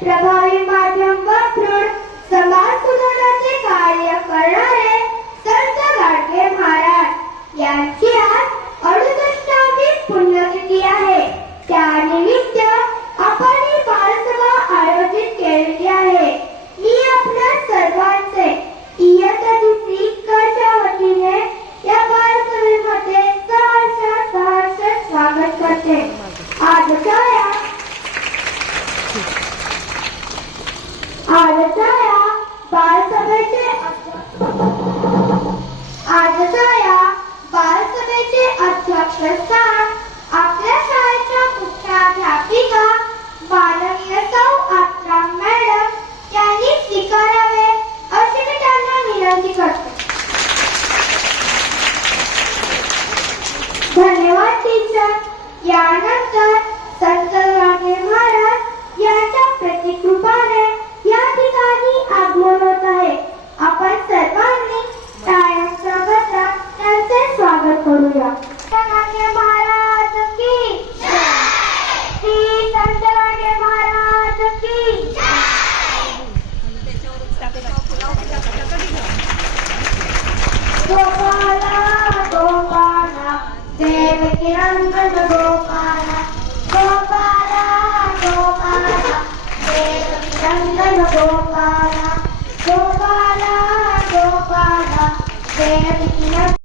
trabaja आजच्या या बालसभेचे आजच्या या बालसभेचे अध्यक्षस्थान आपल्या शाळेच्या मुख्याध्यापिका माननीय सौ मॅडम यांनी स्वीकारावे अशी मी त्यांना विनंती करते. धन्यवाद टीचर यानंतर संत गांधी महाराज की श्री संत महाराज की गोपाला गोपाला देवकी नंदन गोपाला। गोपाला गोपाला देवकी नंदन गोपाला। गोपाला गोपाला देवकी नंदन